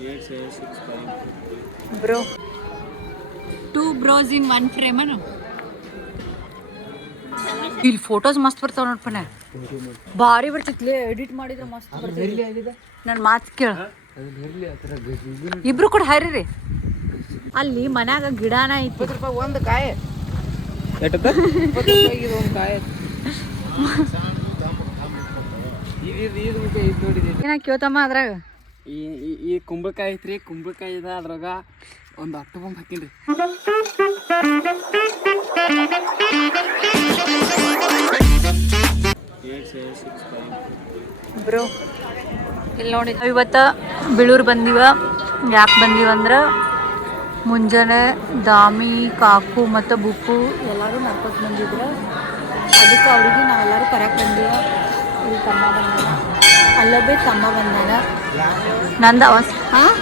8765 bro 2 bros ಇನ್ 1 frame ಅನ್ನು ಇಲ್ಲಿ photos ಮಸ್ತ್ ಬರ್ತಾವ ನೋಡ್ಪನೆ ಭಾರಿ ಬರ್ತಿತ್ಲೆ ಎಡಿಟ್ ಮಾಡಿದ್ರೆ ಮಸ್ತ್ ಬರ್ತಿದೆ ನನ್ನ ಮಾತು ಕೇಳ ಇಬ್ರು ಕೂಡ ಹರಿರಿ ಅಲ್ಲಿ ಮನ್ಯಾಗ ಗಿಡನ ಐತಿ ₹20 ಒಂದು ಕಾಯಿ ಏನ ಕೇಳ್ತಮ್ಮ ಅದ್ರಾಗ ಈ ಕುಂಬಳಕಾಯಿ ಐತ್ರಿ ಕುಂಬಳಕಾಯಿ ಇದೆ ಅದ್ರಾಗ ಒಂದು 10 ಬೊಂಬ್ ಹಾಕಿನ್ರಿ ಬ್ರೋ ಇಲ್ಲಿ ನೋಡಿ ಇವತ್ತು ಬೀಳೂರು ಬಂದೀವ ಯಾಕೆ ಬಂದೀವ ಅಂದ್ರೆ ಮುಂಜಾನೆ ದಾಮಿ ಕಾಕು ಮತ್ತು ಬುಕ್ಕು ಎಲ್ಲರೂ ನಡ್ಕೊತ ಬಂದಿದ್ರು ಅದಕ್ಕೆ ಅವ್ರಿಗೆ ನಾವೆಲ್ಲರೂ ಕರೆಕ್ಟ್ ಬಂದೀವ ಇಲ್ಲಿ ತಮ್ಮ ಬಂದಾನ ಅಲ್ಲೊಬ್ಬೇ ತಮ್ಮ ಬಂದಾನ ನಂದು ಹಾಂ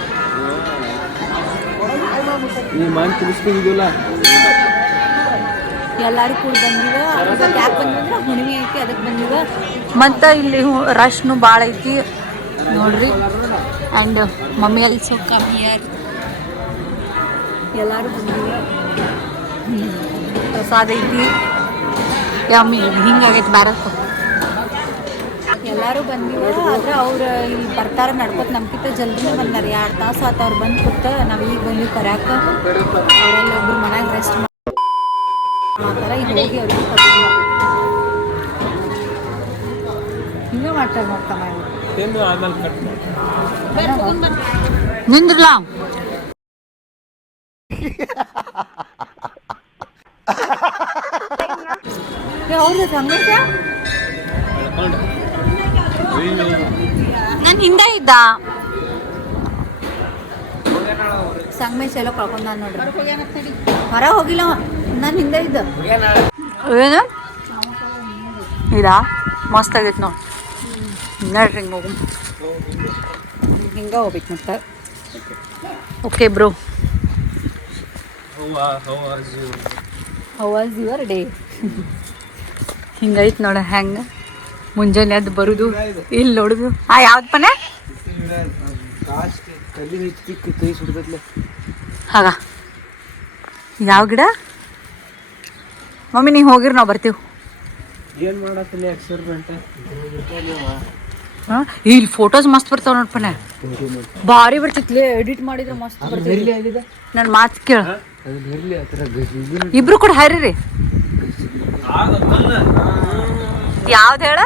ಎಲ್ಲರೂ ಕೂಡ ಬಂದಿವ ಯಾಕೆ ಬಂದಿವಂದ್ರೆ ಹುಣ್ಣಿಮೆ ಐತಿ ಅದಕ್ಕೆ ಬಂದಿವ ಮತ್ತು ಇಲ್ಲಿ ರಶ್ನು ಭಾಳ ಐತಿ ನೋಡ್ರಿ and mummy also come here ಎಲ್ಲರೂ ಬಂದಿವ ಪ್ರಸಾದ ಐತಿ ಯಮ್ಮಿ ಹಿಂಗಾಗೈತಿ ಬ್ಯಾರಕ್ಕೆ ಎಲ್ಲರೂ ಬಂದಿವ ಆದ್ರೆ ಅವ್ರು ಇಲ್ಲಿ ಬರ್ತಾರೆ ನಡ್ಕೊತ ನಮ್ಗಿಂತ ಜಲ್ದಿನೇ ಬಂದಾರ 2 ತಾಸು ಆತ ಅವ್ರು ಬಂದು ಕೂತ ನಾವು ಈಗ ಬಂದಿವಿ ಕರ್ಯಾಕ ಅವರೆಲ್ಲ ಒಬ್ರು ಮನ್ಯಾಗ ರೆಸ್ಟ್ ಮಾಡ್ತಾರೆ ಈಗ ಹೋಗಿ ಅವ್ರಿಗೆ ಹಿಂಗೆ ಮಾಡ್ತಾರೆ ನೋಡ್ತಮ್ಮ ನಿಂದ್ರಲ್ಲ ಅವ್ರದ್ದು ಸಂಗೀತ ನಾನು ಹಿಂದೆ ಇದ್ದ ಸಂಗಮೇಶ್ ಎಲ್ಲ ಕಳ್ಕೊಂಡ ನೋಡ್ರಿ ಹೊರ ಹೋಗಿಲ್ಲ ನಾನು ಹಿಂದೆ ಇದ್ದ ಏನು ಇದಾ ಮಸ್ತ್ ಆಗೈತೆ ನೋಡಿ ನೋಡ್ರಿ ಹಿಂಗೆ ಹೋಗು ಹಿಂಗೆ ಹೋಗ್ಬೇಕು ಮತ್ತೆ okay bro how was your day ಹಿಂಗೈತೆ ನೋಡ ಹೆಂಗೆ ಮುಂಜಾನೆ ಅದು ಬರುದು ಇಲ್ಲಿ ನೋಡುದು ಯಾವ್ದು ಪನೆ ಹಾಗ ಯಾವ ಗಿಡ ಮಮ್ಮಿ ನೀವು ಹೋಗಿರಿ ನಾವು ಬರ್ತೀವಿ ಇಲ್ಲಿ ಫೋಟೋಸ್ ಮಸ್ತ್ ಬರ್ತಾವ ನೋಡ್ಪನೆ ಭಾರಿ ಬರ್ತಿತ್ಲೆ ಎಡಿಟ್ ಮಾಡಿದ್ರೆ ಮಸ್ತ್ ಬರ್ತಿದೆ ನನ್ನ ಮಾತು ಕೇಳ ಇಬ್ರು ಕೂಡ ಹರಿರಿ ಯಾವ್ದು ಹೇಳ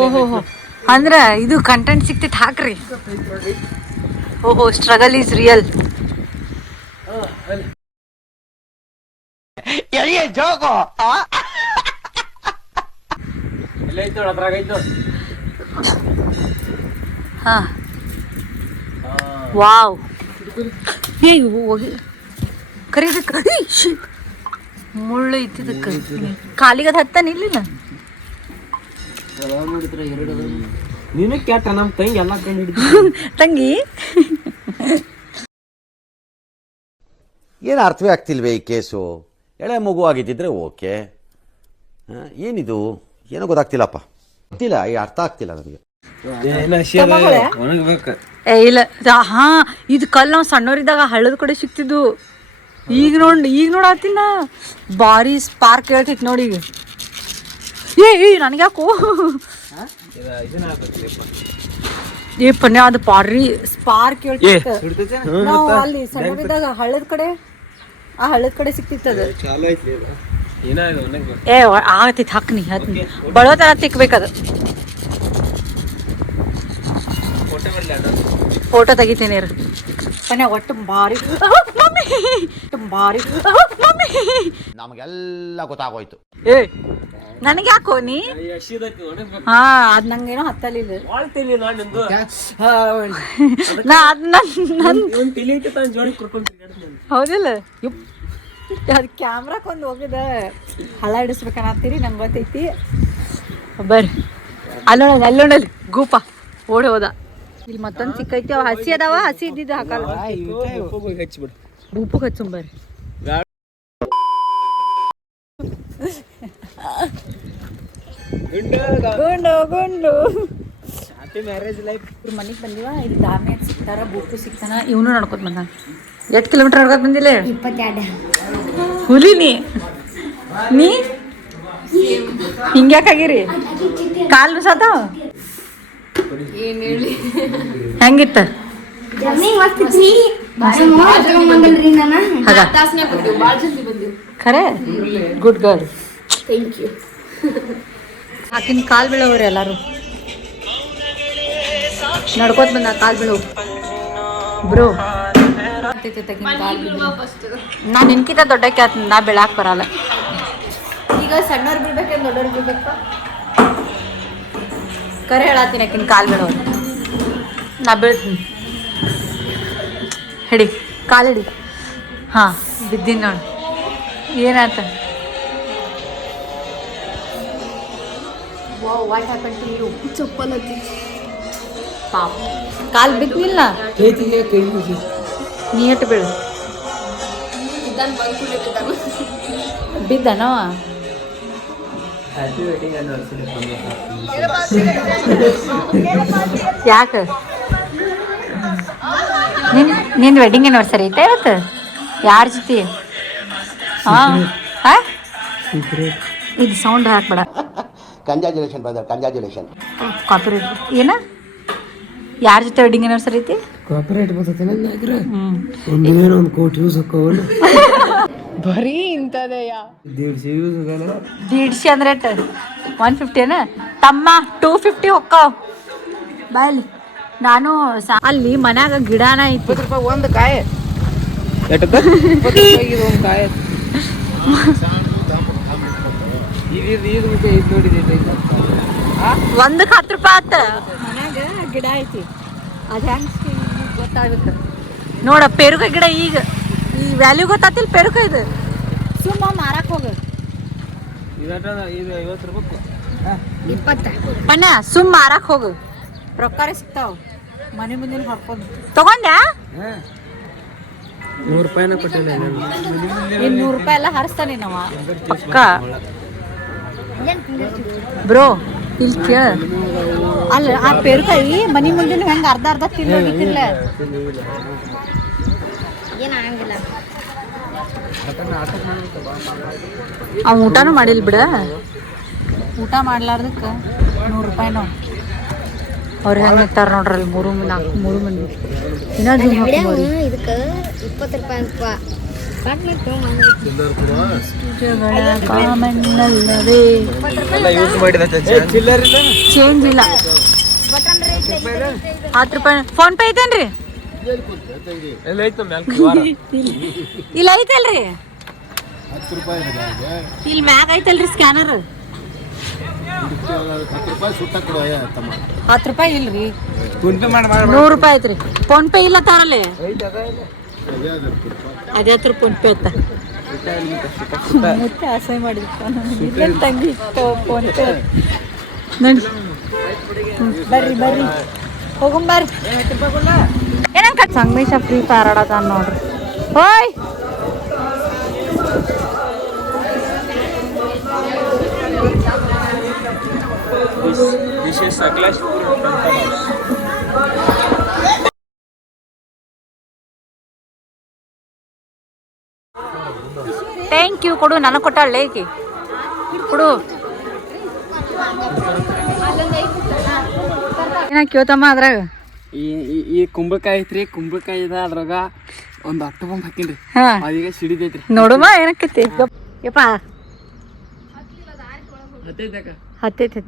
ಓಹೋ ಅಂದ್ರ ಇದು ಕಂಟೆಂಟ್ ಸಿಕ್ತಿತ್ತು ಹಾಕ್ರಿ ಓಹೋ ಸ್ಟ್ರಗಲ್ ಈಸ್ ರಿಯಲ್ ಹಾ ವಾವ್ ಹೇ ಹೋಗಿ ಕರೀದಕ್ಕ ಮುಳ್ಳು ಇತ್ತಿದ್ದಕ್ಕೆ ಕಾಲಿಗದ ಹತ್ತಾನ ಇಲ್ಲಿಲ್ಲ ನೀನು ಕ್ಯಾಟ ನಮ್ಮ ತಂಗಿ ಎಲ್ಲ ಕಂಡು ಹಿಡಿದು ತಂಗಿ ಏನು ಅರ್ಥವೇ ಆಗ್ತಿಲ್ವೇ ಈ ಕೇಸು ಎಳೆ ಮಗು ಆಗಿದ್ದಿದ್ರೆ ಓಕೆ ಏನಿದು ಏನೋ ಗೊತ್ತಾಗ್ತಿಲ್ಲಪ್ಪ ಗೊತ್ತಿಲ್ಲ ಈ ಅರ್ಥ ಆಗ್ತಿಲ್ಲ ನನಗೆ ಏ ಇಲ್ಲ ಹಾ ಇದು ಕಲ್ ನಾವು ಸಣ್ಣವರಿದ್ದಾಗ ಹಳ್ಳದ ಕಡೆ ಸಿಕ್ತಿದ್ದು ಈಗ ನೋಡತ್ತಿನ ಭಾರಿ ಸ್ಪಾರ್ಕ್ ಹೇಳ್ತೈತಿ ನೋಡಿ ಈಗ ಏ ನನಗ್ಯಾಕೋ ಏ ಪನ್ಯ ಅದು ಭಾರಿ ಸ್ಪಾರ್ಕ್ ಹೇಳ್ತೈತೆ ನಾವು ಅಲ್ಲಿ ಸಣ್ಣವರಿದ್ದಾಗ ಹಳ್ಳದ ಕಡೆ ಸಿಕ್ತಿತ್ತದ ಏ ಆಗತೈತಿ ಹಾಕ್ನಿ ಬಳೋ ತರ ತಿಕ್ಬೇಕದ ಫೋಟೋ ತೆಗಿತೀನಿ ಪನ್ಯ ಒಟ್ಟು ಭಾರಿ ನಮಗೆಲ್ಲ ಗೊತ್ತಾಗೋಯ್ತು ಏ ನನಗೆ ಯಾಕೋ ನೀ ಹಾ ಅದ್ ನಂಗೇನೋ ಹತ್ತಲಿಲ್ಲ ಹೌದಿಲ್ಲ ಅದು ಕ್ಯಾಮ್ರಾಕೊಂದು ಹೋಗಿದ ಹಳ ಹಿಡಿಸ್ಬೇಕನ್ನತ್ತೀರಿ ನಂಗೆ ಗೊತ್ತೈತಿ ಬರ್ರಿ ಅಲ್ಲೋಣಲ್ಲಿ ಗೂಪ ಓಡಿ ಹೋದ ಇಲ್ಲಿ ಮತ್ತೊಂದು ಸಿಕ್ಕೈತಿ ಅವ ಹಸಿ ಅದಾವ ಹಸಿ ಇದ್ದಿದ್ದು ಹಾಕಲ್ಲ ಉಪ್ಪು ಹಚ್ಚುಂಬರ್ರಿ ಗುಂಡು ಮ್ಯಾರೇಜ್ ಲೈಫ್. ಇವ್ರ ಮನೆಗೆ ಬಂದಿವ ಇಲ್ಲಿ ದಾಮಿ ಅಂತ ಸಿಗ್ತಾರ, ಬುಕ್ಕು ಸಿಗ್ತಾನ. ಇವನು ನಡ್ಕೊತ ಬಂದ. ಎಷ್ಟು ಕಿಲೋಮೀಟರ್ ನಡ್ಕೊತ ಬಂದಿಲ್ಲ? 22. ಹುಲಿ ನೀ ಹಿಂಗ್ಯಾಕಾಗಿರಿ? ಕಾಲು ನುಸಾತಾವ? ಹೆಂಗಿತ್ತ? ಖರೆ ಗುಡ್ ಗರ್ಲ್. ಆಕಿನ ಕಾಲ್ ಬೀಳವ್ರಿ ಎಲ್ಲಾರು. ನಡ್ಕೋತ ಬಂದ ಕಾಲ್ ಬೀಳವ್ ಬ್ರೋ. ನಾ ನಿನ್ಕಿಂತ ದೊಡ್ಡಕ್ಕೆ ಆತ, ನಾ ಬೀಳಾಕ್ ಬರಲ್ಲ. ಈಗ ಸಣ್ಣವ್ರು ಬೀಳ್ಬೇಕೇನು ದೊಡ್ಡವ್ರು ಬೀಳ್ಬೇಕ? ಕರೆ ಹೇಳತ್ತೀನಿ, ಆಕಿನ ಕಾಲ್ ಬೀಳೋರು. ನಾ ಬೀಳ್ತೀನಿ. ಹಿಡಿ ಕಾಲು ಹಿಡಿ. ಹಾಂ ಬಿದ್ದೀನಿ ನೋಡು. ಏನಾಯ್ತ? What happen to you? Chappal ಹತ್ತಿ ಪಾಪ ಕಾಲು ಬಿದ್ದಿಲ್ಲ. ನೀ ಎಟ್ಟು ಬೀಳು ಬಿದ್ದನವ? ಯಾಕೆ ನಿನ್ನ ವೆಡ್ಡಿಂಗ್ ಆ್ಯನಿವರ್ಸರಿ ಐತೆ ಇವತ್ತು? ಯಾರ ಜೊತೆ? ಹಾಂ ಹಾಂ ಇದು ಸೌಂಡ್ ಹಾಕ್ಬೇಡ. Congratulation brother, congratulation. ಕಾಪರೇಟ್ ಏನ? ಯಾರ ಜೊತೆ ವೆಡ್ಡಿಂಗ್ ಆ್ಯನಿವರ್ಸರಿ ಐತಿ? ಕಾಪರೇಟ್ ಬರ್ತೈತೆ ನಂಗಾಗ್ರೆ ಹ್ಞೂ ಒಂದು ಕೋಟಿ ಯೂಸ್ ಹಾಕೋವಲ್ಲ. ಬರೀ ಇಂಥದೆಯ 150 ಯೂಸ್ ಹೋಗಲ್ಲ. 150 ಅಂದ್ರೆ 150 ಏನ ತಮ್ಮ? 250 ಹೊಕ್ಕಾವ್ ಬಾಯಲ್ಲಿ. ನಾನು ಅಲ್ಲಿ ಮನ್ಯಾಗ ಗಿಡನ ಐತಿ. 20 ರೂಪಾಯಿ ಒಂದು ಕಾಯಿ. ಎಷ್ಟಕ್ಕ? 20 ರೂಪಾಯಿಗೆ ಒಂದು ಕಾಯಿ. ಇದು ನೋಡಿದೆ ಒಂದಕ್ಕೆ 10 ರೂಪಾಯಿ ಆತ. ಮನ್ಯಾಗ ಗಿಡ ಐತಿ, ಅದು ಹೆಂಗೆ ಗೊತ್ತಾಗುತ್ತೆ ನೋಡ. ಪೇರುಕ ಗಿಡ ಈಗ ಈ ವ್ಯಾಲ್ಯೂ ಗೊತ್ತಾತಿಲ್ಲ ಪೇರುಕ. ಇದು ಸುಮ್ಮ ಮಾರಕ್ಕೆ ಹೋಗ. ಇದು 50 ರೂಪಾಯಿ. 20. ಪಣ್ಣ ಸುಮ್ಮ ಮಾರಕ್ಕೆ ಹೋಗು, ರೊಕ್ಕಾರೆ ಸಿಗ್ತಾವ. ಮನೆ ಮುಂದಿನ ಹೊಡ್ಕೊಂಡು ತಗೊಂಡ್ಯಾ? 100 ರೂಪಾಯಿನ ಕೊಟ್ಟಿಲ್ಲ. ಇನ್ನು 100 ರೂಪಾಯಿ ಎಲ್ಲ ಹರಿಸ್ತಾನೆ ನಾವ ಪಕ್ಕ. ಬ್ರೋ ಇಲ್ಲಿ ಕೇಳ, ಅಲ್ಲ ಆ ಪೇರುಕಾಯಿ ಮನೆ ಮುಂದಿನ ಹೆಂಗೆ ಅರ್ಧ ಅರ್ಧ ತಿನ್ನೋಗಿತ್ತಿಲ್ಲ. ಏನಾಗಂಗಿಲ್ಲ. ಅವ ಊಟನೂ ಮಾಡಿಲ್ಲ ಬಿಡ. ಊಟ ಮಾಡ್ಲಾರ್ದಕ್ಕೆ 100 ರೂಪಾಯಿ ನಾವು ಅವ್ರು ಹೆಂಗೆ ಇರ್ತಾರ ನೋಡ್ರಿ ಅಲ್ಲಿ. 3 ಮಂದಿ ಇನ್ನೂ ಜೂಮ್ ಹಾಕ್ಬೋದು. ಇದಕ್ಕೆ 20 ರೂಪಾಯಿ ಅಂತ ಕಾಮಣ್ಣಲ್ಲವೇ ಚೇಂಜ್ ಇಲ್ಲ. 10 ರೂಪಾಯಿ ಫೋನ್ ಪೇ ಐತೇನ್ರಿ? ಇಲ್ಲ ಐತಲ್ರಿ, ಇಲ್ಲಿ ಮ್ಯಾಗ ಐತಲ್ರಿ ಸ್ಕ್ಯಾನರ್. 10 ರೂಪಾಯಿ ಇಲ್ರಿ, 100 ರೂಪಾಯಿ ಐತ್ರಿ. ಫೋನ್ ಪೇ ಇಲ್ಲ ತಾರಲ್ಲಿ. ಅದೇ ಹತ್ರ ಫೋನ್ ಪೇ ಐತ. ಮತ್ತೆ ಆಸೆ ಮಾಡಿದ್ದ ತಂಗಿ ಫೋನ್ ಪೇ ನೋಡಿ. ಬರ್ರಿ ಬರ್ರಿ ಹೋಗಂಬರ್ರಿ. ಏನಂಕ ಸಂಗಮೇಶ ಫ್ರೀ ಫೈರ್ ಆಡೋದ ನೋಡ್ರಿ. ಹೋಯ್ This is Sakleshpur Temple House. Thank you. ಕೊಡು, ನನಗೆ ಕೊಟ್ಟಾಳೆ ಈಕಿ. ಕೊಡು. ಏನ ಕೇಳ್ತಮ್ಮ ಅದ್ರಾಗ? ಈ ಕುಂಬಳಕಾಯಿ ಐತ್ರಿ. ಕುಂಬಳಕಾಯಿ ಇದೆ, ಅದ್ರಾಗ ಒಂದು 10 ಬಾಂಬ್ ಹಾಕಿನ್ರಿ. ಅದೀಗ ಸಿಡಿದೈತ್ರಿ. ನೋಡುಮ ಏನಕ್ಕೈತಿ. ಯಪ್ಪ ಹತ್ತೈತಿ.